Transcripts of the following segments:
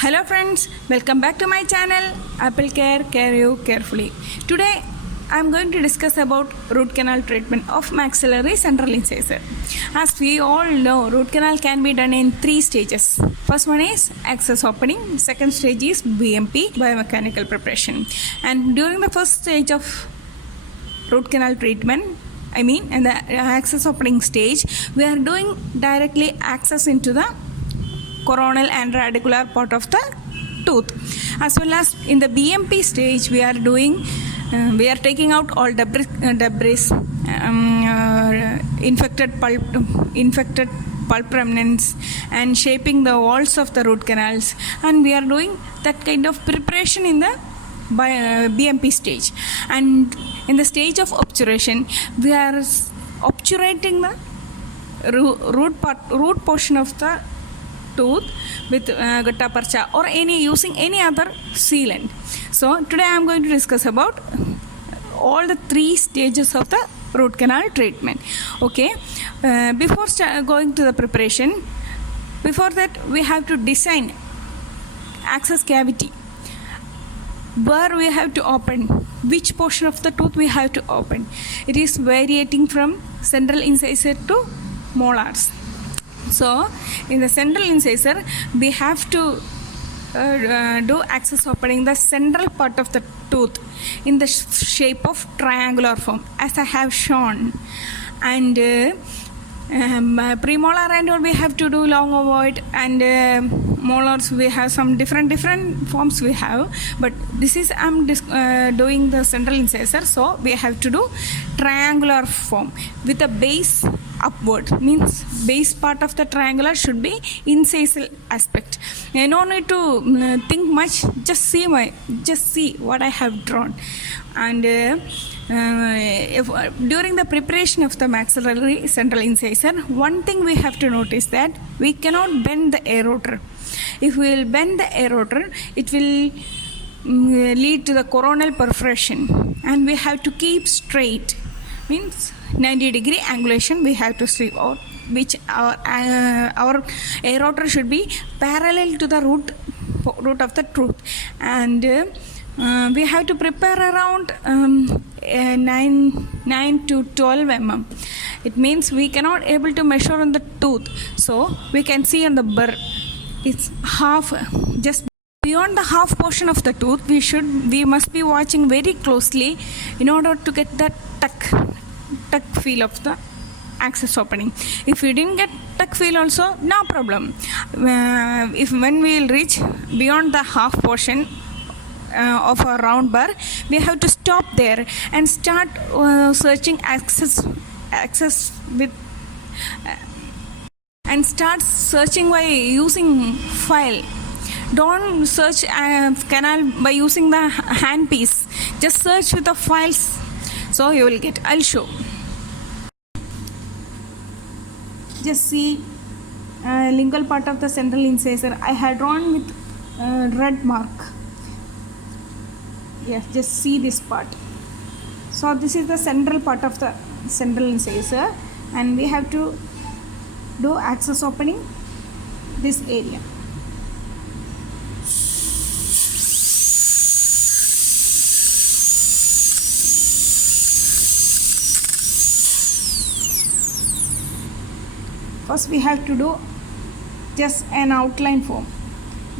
Hello friends, welcome back to my channel Apple Care, Care You Carefully. Today I am going to discuss about root canal treatment of maxillary central incisor. As we all know, root canal can be done in 3 stages. First one is access opening, second stage is BMP, biomechanical preparation. And during the first stage of root canal treatment, in the access opening stage, we are doing directly access into the coronal and radicular part of the tooth. As well as in the BMP stage, we are taking out all debris, infected pulp remnants, and shaping the walls of the root canals, and we are doing that kind of preparation in the BMP stage. And in the stage of obturation, we are obturating the root portion of the tooth with gutta percha or using any other sealant. So today I am going to discuss about all the 3 stages of the root canal treatment. Okay, before going to the preparation, before that we have to design access cavity, where we have to open, which portion of the tooth we have to open. It is varying from central incisor to molars. So in the central incisor, we have to do access opening the central part of the tooth in the shape of triangular form, as I have shown. And premolar and all we have to do long ovoid, and molars we have some different forms we have, but this is doing the central incisor, so we have to do triangular form with a base upward, means base part of the triangular should be incisal aspect. I don't need to think much, just see what I have drawn. And during the preparation of the maxillary central incisor, one thing we have to notice that we cannot bend the aorta. If we will bend the aorta, it will lead to the coronal perforation, and we have to keep straight, means 90-degree angulation we have to see, or which our aorta should be parallel to the root of the tooth. And we have to prepare around 9 to 12 mm. It means we cannot able to measure on the tooth, so we can see on the burr it's half, just beyond the half portion of the tooth. We must be watching very closely in order to get the tuck feel of the access opening. If we didn't get tuck feel also, no problem. When we will reach beyond the half portion of a round burr, we have to stop there and start searching access with and start searching by using file. Don't search canal by using the hand piece, just search with the files, so you will get. I'll show. Just see lingual part of the central incisor I had drawn with red mark. Yes, just see this part. So this is the central part of the central incisor, and we have to do access opening this area. First we have to do just an outline form,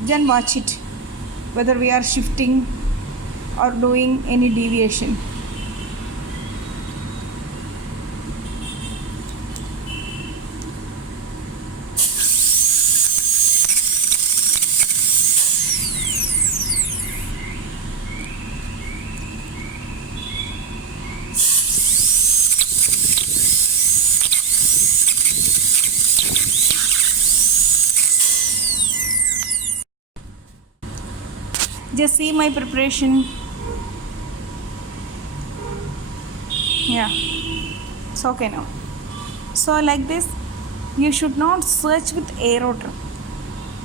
then watch it whether we are shifting or doing any deviation. Just see my preparation. Yeah, it's okay now. So like this, you should not search with aorta.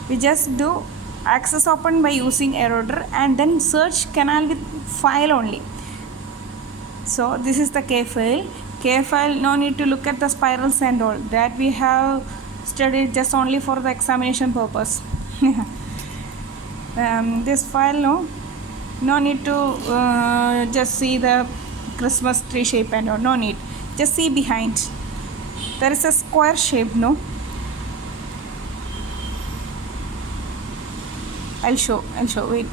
We just do access open by using aorta, and then search canal with file only. So this is the K file. No need to look at the spirals and all that. We have studied just only for the examination purpose. this file, no need to just see the Christmas tree shape and all, no need, just see behind there is a square shape. I'll show, wait.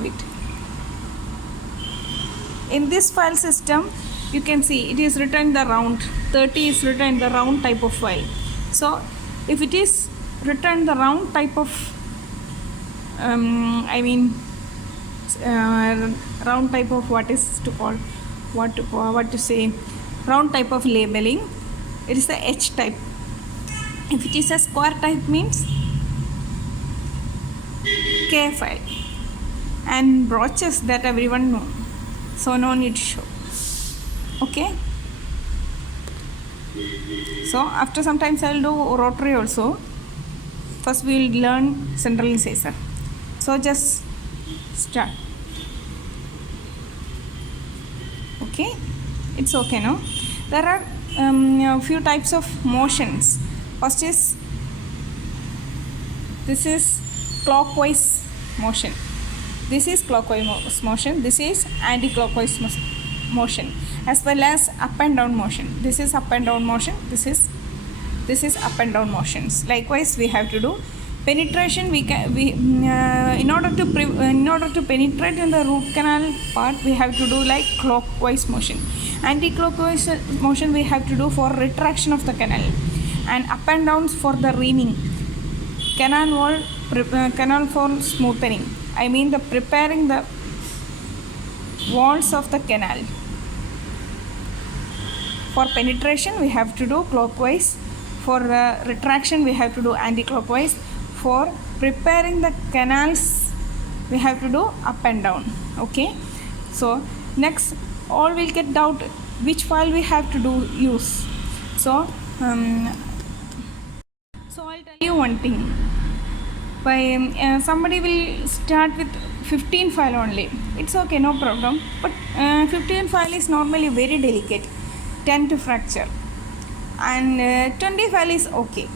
In this file system you can see it is written the round 30 is written the round type of file. So if it is written the round type of round type of what is to call what to say round type of labeling, it is the H type. If it is a square type means K file, and broches that everyone know, so no need to show. Okay, so after some time I will do rotary also. First we will learn central incisor. So just start. Okay, it's okay, no? There are a few types of motions. First is this is clockwise motion. This is clockwise motion. This is anti-clockwise motion, as well as up and down motion. This is up and down motion. This is up and down motions. Likewise, we have to do penetration. In order to penetrate in the root canal part, we have to do like clockwise motion. Anti-clockwise motion we have to do for retraction of the canal, and up and downs for the reaming. Canal for smoothing. I mean the preparing the walls of the canal. For penetration we have to do clockwise. For retraction we have to do anti-clockwise. For preparing the canals we have to do up and down. Okay, so next all will get doubt which file we have to do use. So I'll tell you one thing. By somebody will start with 15 file only, it's okay, no problem, but 15 file is normally very delicate, 10 to fracture, and 20 file is okay.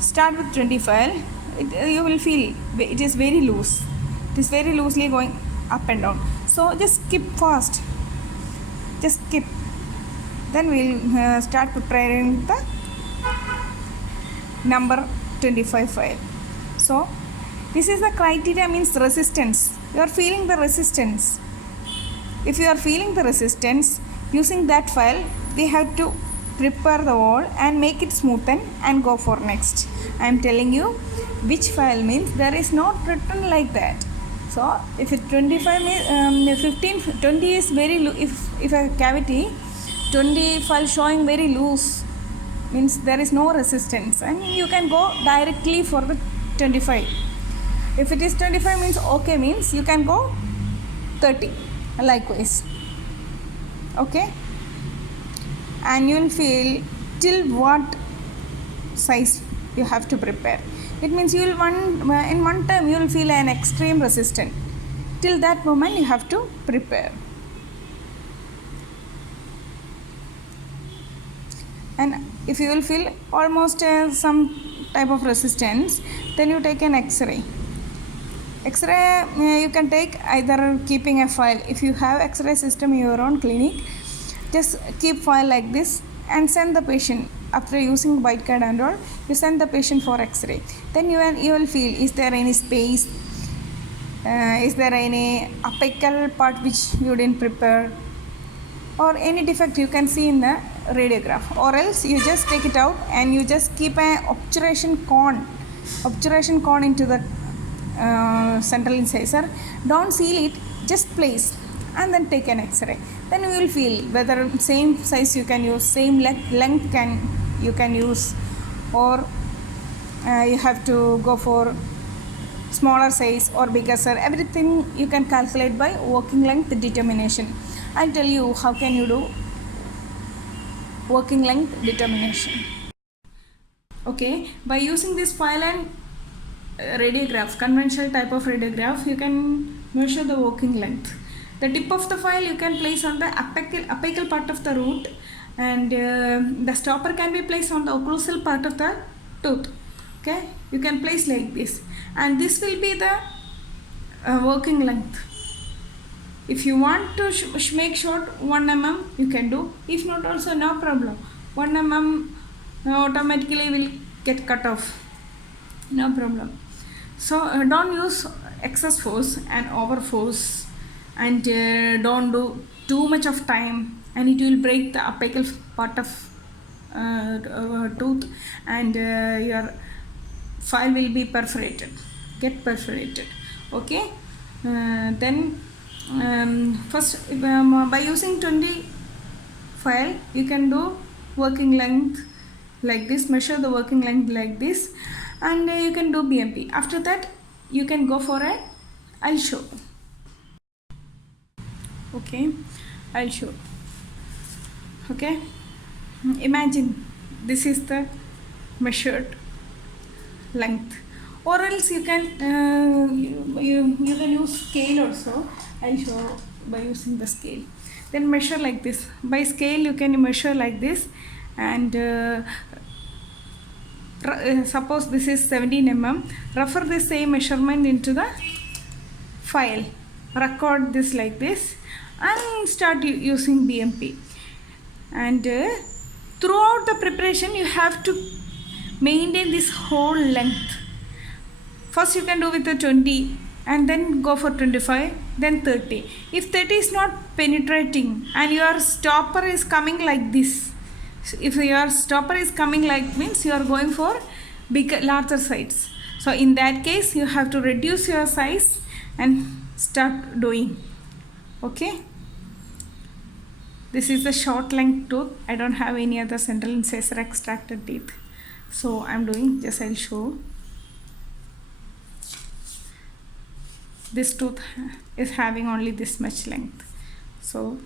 Start with 20 file, you will feel it is very loose, it is very loosely going up and down. So just skip fast, just skip, then we'll start preparing the number 25 file. So this is the criteria, means resistance. You are feeling the resistance. If you are feeling the resistance, using that file we have to prepare the wall and make it smoothen and go for next. I am telling you which file means, there is not written like that. So if it 25 means 15, 20 is very loose. If a cavity 20 file showing very loose means there is no resistance, and you can go directly for the 25. If it is 25 means okay, means you can go 30 likewise. Okay, and you will feel till what size you have to prepare. It means you will in one time you will feel an extreme resistance. Till that moment you have to prepare. And if you will feel almost some type of resistance, then you take an X-ray. X-ray you can take either keeping a file. If you have X-ray system in your own clinic, just keep file like this and send the patient. After using white card and all, you send the patient for X-ray. Then you will feel, is there any space, is there any apical part which you didn't prepare, or any defect you can see in the radiograph, or else you just take it out and you just keep an obturation cone into the central incisor. Don't seal it, just place and then take an X-ray. Then you will feel whether same size you can use, same length you can use, or you have to go for smaller size or bigger size. Everything you can calculate by working length determination. I'll tell you how can you do working length determination. Okay, by using this file and radiograph, conventional type of radiograph, you can measure the working length. The tip of the file you can place on the apical part of the root, and the stopper can be placed on the occlusal part of the tooth. Okay, you can place like this, and this will be the working length. If you want to make short 1 mm, you can do. If not, also no problem. 1 mm automatically will get cut off. No problem. So don't use excess force and over force, and don't do too much of time, and it will break the apical part of tooth, and your file will be get perforated. Okay. Then first by using 20 file, you can do working length like this, measure the working length like this, and you can do BMP. After that you can go for a, I'll show. Okay, I'll show. Okay, imagine this is the measured length, or else you can you can use scale also. I'll show by using the scale. Then measure like this. By scale you can measure like this, and suppose this is 17 mm. Refer the same measurement into the file. Record this like this, and start using BMP. And throughout the preparation you have to maintain this whole length. First you can do with the 20, and then go for 25, then 30. If 30 is not penetrating and your stopper is coming like this, if your stopper is coming like, means you are going for larger size. So in that case you have to reduce your size and start doing. Okay, this is the short length tooth. I don't have any other central incisor extracted teeth, so I'm doing, just I'll show. This tooth is having only this much length, so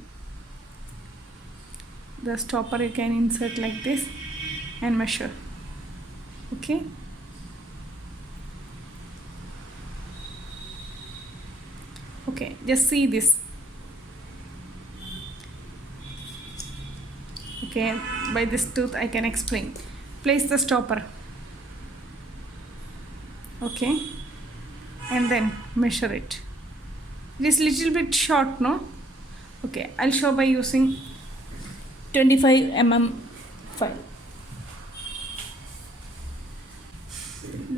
the stopper you can insert like this and measure. Okay, okay, just see this. Okay, by this tooth I can explain. Place the stopper. Okay, and then measure it. It is little bit short, no? Okay, I'll show by using 25 mm file.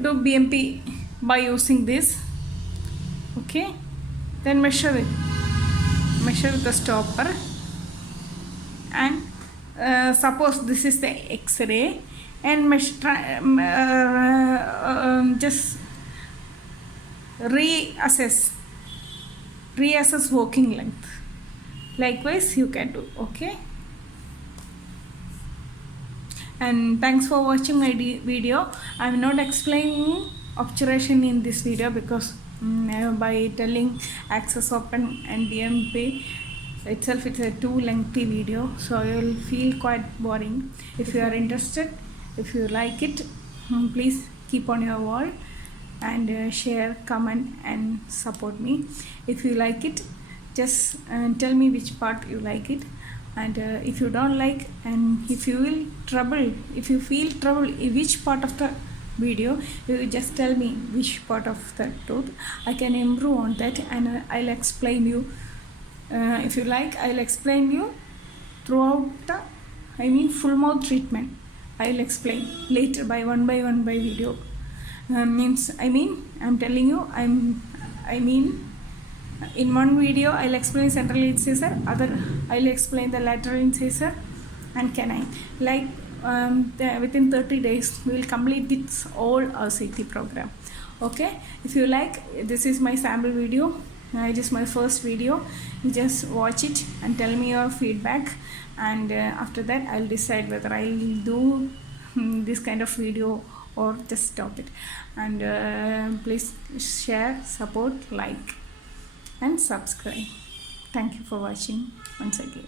Do BMP by using this. Okay, then measure it. Measure the stopper, and suppose this is the X-ray, and just reassess working length. Likewise you can do. Okay, and thanks for watching my video. I am not explaining obturation in this video because by telling access open and BMP itself, it's a too lengthy video, so you will feel quite boring. If you are interested, if you like it, please keep on your wall and share, comment and support me. If you like it, just tell me which part you like it, and if you don't like, and if you feel trouble in which part of the video, you just tell me which part of the tooth. I can improve on that, and I'll explain you. If you like, I'll explain you throughout the, full mouth treatment. I'll explain later by one video. I'm telling you, in one video I'll explain central incisor, I'll explain the lateral incisor and canine. Like within 30 days we will complete this all RCT program. Okay, if you like, this is my sample video. It is my first video. You just watch it and tell me your feedback, and after that I'll decide whether I'll do this kind of video or just stop it. And please share, support, like and subscribe. Thank you for watching once again.